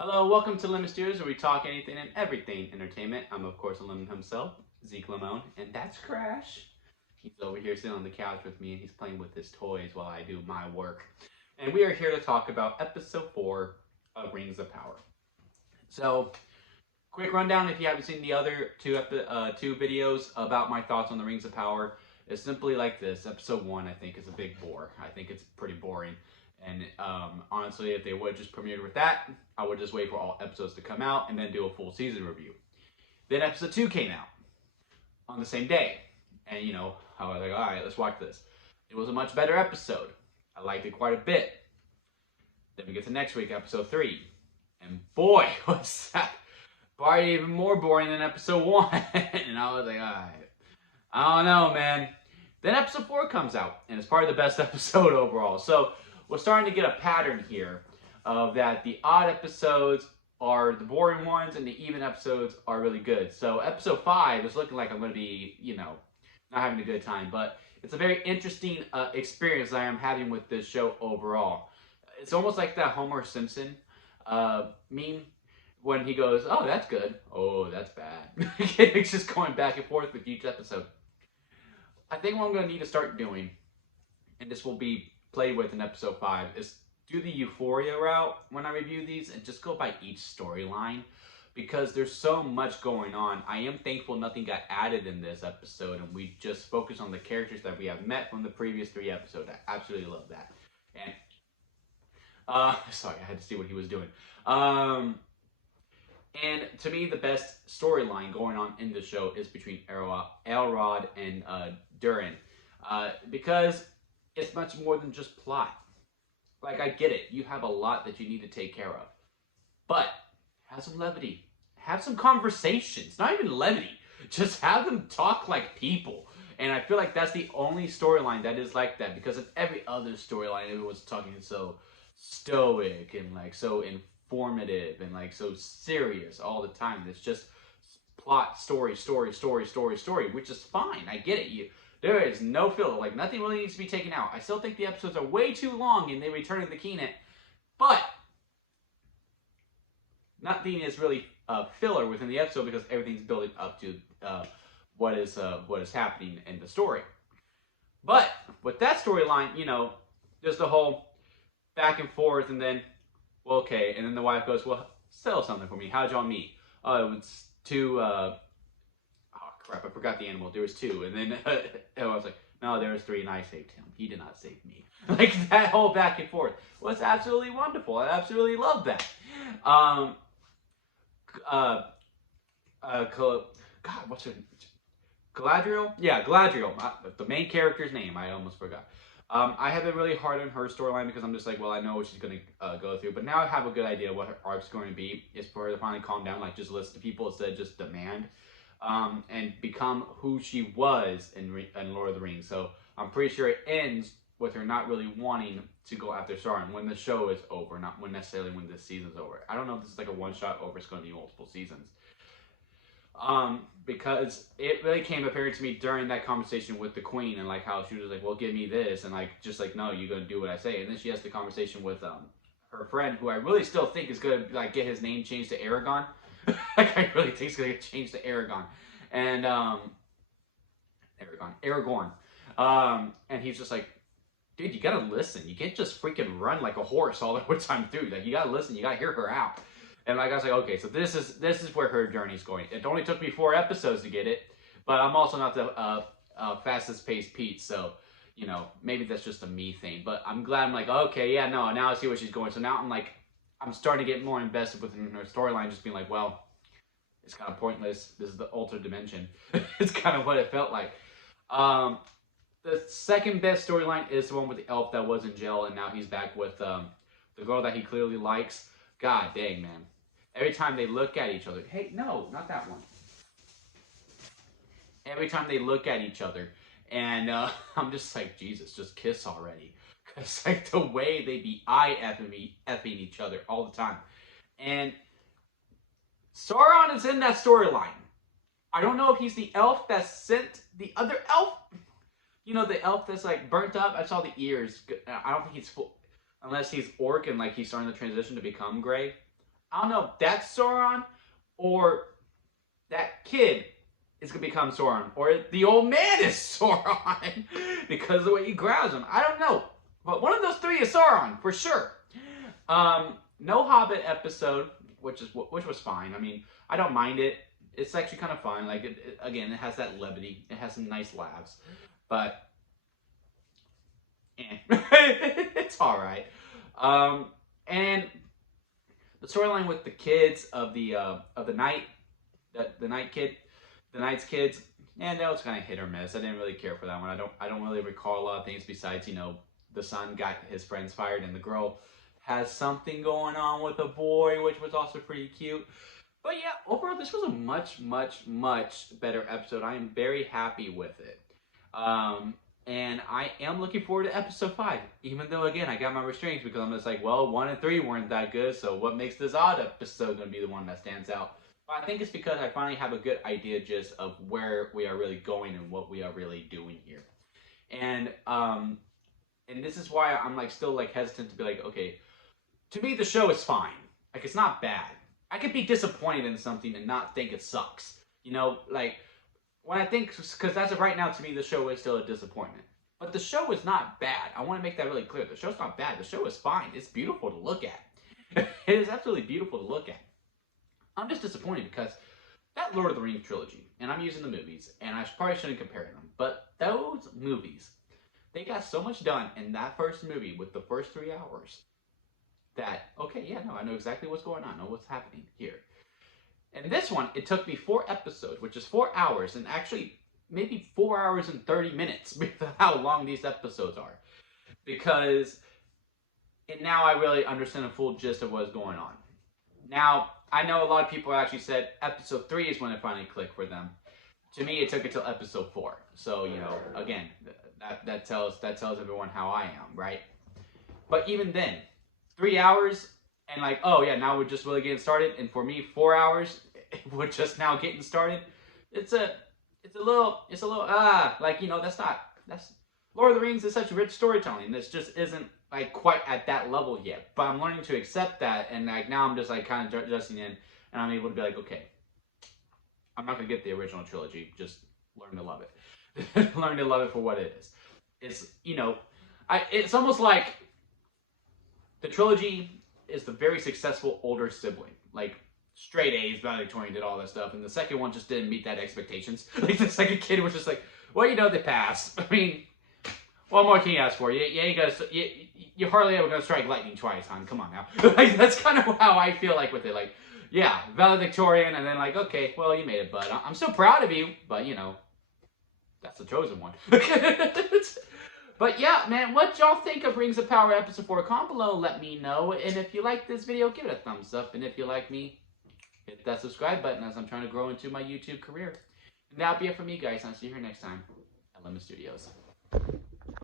Hello, welcome to Lemon Steers, where we talk anything and everything entertainment. I'm, of course, a lemon himself, Zeke Lemon, and that's Crash. He's over here sitting on the couch with me, and he's playing with his toys while I do my work. And we are here to talk about episode 4 of Rings of Power. So, quick rundown if you haven't seen the other two videos about my thoughts on the Rings of Power. It's simply like this. Episode 1, I think, is a big bore. I think it's pretty boring. And honestly, if they would just premiered with that, I would just wait for all episodes to come out and then do a full season review. Then episode 2 came out on the same day. And I was like, all right, let's watch this. It was a much better episode. I liked it quite a bit. Then we get to next week, episode 3. And boy, was that probably even more boring than episode 1. And I was like, all right, I don't know, man. Then episode 4 comes out, and it's probably the best episode overall. So we're starting to get a pattern here of that the odd episodes are the boring ones and the even episodes are really good. So episode 5 is looking like I'm going to be, not having a good time. But it's a very interesting experience I am having with this show overall. It's almost like that Homer Simpson meme when he goes, oh, that's good. Oh, that's bad. It's just going back and forth with each episode. I think what I'm going to need to start doing, and this will be played with in episode 5, is do the Euphoria route when I review these and just go by each storyline because there's so much going on. I am thankful nothing got added in this episode and we just focus on the characters that we have met from the previous 3 episodes. I absolutely love that. And sorry, I had to see what he was doing. And to me, the best storyline going on in the show is between Elrod and Durin, because it's much more than just plot. Like, I get it. You have a lot that you need to take care of. But have some levity. Have some conversations. Not even levity. Just have them talk like people. And I feel like that's the only storyline that is like that. Because in every other storyline, everyone's talking so stoic and like so informative and like so serious all the time. It's just plot, story, which is fine. I get it. There is no filler. Like, nothing really needs to be taken out. I still think the episodes are way too long and they return to the Keenan. But nothing is really filler within the episode because everything's building up to what is happening in the story. But with that storyline, there's the whole back and forth and then, well, okay. And then the wife goes, well, sell something for me. How'd y'all meet? Oh, it was 2... crap, I forgot the animal. There was 2. And then I was like, no, there was 3 and I saved him. He did not save me. Like, that whole back and forth was absolutely wonderful. I absolutely love that. God, what's her name? Galadriel? Yeah, Galadriel. The main character's name. I almost forgot. I have been really hard on her storyline because I'm just like, well, I know what she's going to go through. But now I have a good idea what her arc's going to be. Is for her to finally calm down, like just listen to people instead of just demand. And become who she was in Lord of the Rings. So I'm pretty sure it ends with her not really wanting to go after Sauron when the show is over, not necessarily when this season's over. I don't know if this is like a one-shot or if it's going to be multiple seasons. Because it really came apparent to me during that conversation with the Queen and like how she was like, well, give me this. And like, just like, no, you're going to do what I say. And then she has the conversation with her friend, who I really still think is going to like get his name changed to Aragon. Like, I really think it's going to get changed to Aragon. And, Aragorn. And he's just like, dude, you gotta listen. You can't just freaking run like a horse all the time through. Like, you gotta listen. You gotta hear her out. And like, I was like, okay, so this is where her journey's going. It only took me 4 episodes to get it, but I'm also not the fastest paced Pete, so, maybe that's just a me thing. But I'm glad. I'm like, okay, yeah, no, now I see where she's going. So now I'm starting to get more invested within her storyline, just being like, well, it's kind of pointless. This is the altered dimension. It's kind of what it felt like. The second best storyline is the one with the elf that was in jail, and now he's back with the girl that he clearly likes. God dang, man. Every time they look at each other... Hey, no, not that one. Every time they look at each other, and I'm just like, Jesus, just kiss already. Because like the way they be effing each other all the time. And Sauron is in that storyline. I don't know if he's the elf that sent the other elf. The elf that's like burnt up. I saw the ears. I don't think he's full, unless he's orc and like he's starting to transition to become gray. I don't know if that's Sauron or that kid is going to become Sauron or the old man is Sauron because of the way he grabs him. I don't know. But one of those three is Sauron for sure. No Hobbit episode, which was fine. I mean, I don't mind it. It's actually kind of fun. Like, again, it has that levity. It has some nice laughs. But, it's all right. And the storyline with the kids of the night, the Knight's kids, and that was kind of hit or miss. I didn't really care for that one. I don't really recall a lot of things besides, you know, the son got his friends fired and the girl has something going on with a boy, which was also pretty cute. But yeah, overall, this was a much, much, much better episode. I am very happy with it. And I am looking forward to episode 5, even though, again, I got my restraints because I'm just like, well, 1 and 3 weren't that good, so what makes this odd episode going to be the one that stands out? But I think it's because I finally have a good idea just of where we are really going and what we are really doing here. And this is why I'm like still like hesitant to be like, okay, to me the show is fine. Like, it's not bad. I could be disappointed in something and not think it sucks. You know, like, when I think, because as of right now, to me, the show is still a disappointment. But the show is not bad. I want to make that really clear. The show's not bad. The show is fine. It's beautiful to look at. It is absolutely beautiful to look at. I'm just disappointed because that Lord of the Rings trilogy, and I'm using the movies, and I probably shouldn't compare them, but those movies, they got so much done in that first movie with the first 3 hours that, okay, yeah, no, I know exactly what's going on. I know what's happening here. And this one, it took me 4 episodes, which is 4 hours, and actually maybe 4 hours and 30 minutes because of how long these episodes are. Because and now I really understand the full gist of what's going on. Now, I know a lot of people actually said episode 3 is when it finally clicked for them. To me, it took until episode 4. So, you know, again, that tells everyone how I am, right? But even then, 3 hours and like, oh yeah, now we're just really getting started. And for me, 4 hours, we're just now getting started. It's a little, like, you know, that's Lord of the Rings is such rich storytelling. This just isn't like quite at that level yet. But I'm learning to accept that, and like now I'm just like kind of adjusting in, and I'm able to be like, okay, I'm not gonna get the original trilogy. Just learn to love it. Learn to love it for what it is. It's, you know, it's almost like the trilogy is the very successful older sibling. Like, straight A's, valedictorian, did all that stuff, and the second one just didn't meet that expectations. Like, the second kid was just like, well, you know, they passed. I mean, what more can you ask for? You're hardly ever gonna strike lightning twice, hon. Come on now. Like, that's kind of how I feel like with it. Like, yeah, valedictorian, and then like, okay, well, you made it, bud. I'm so proud of you, but you know, that's the chosen one. But yeah, man, what y'all think of Rings of Power episode 4? Comment below, let me know. And if you like this video, give it a thumbs up. And if you like me, hit that subscribe button as I'm trying to grow into my YouTube career. And that'll be it for me, guys. I'll see you here next time at Lemon Studios.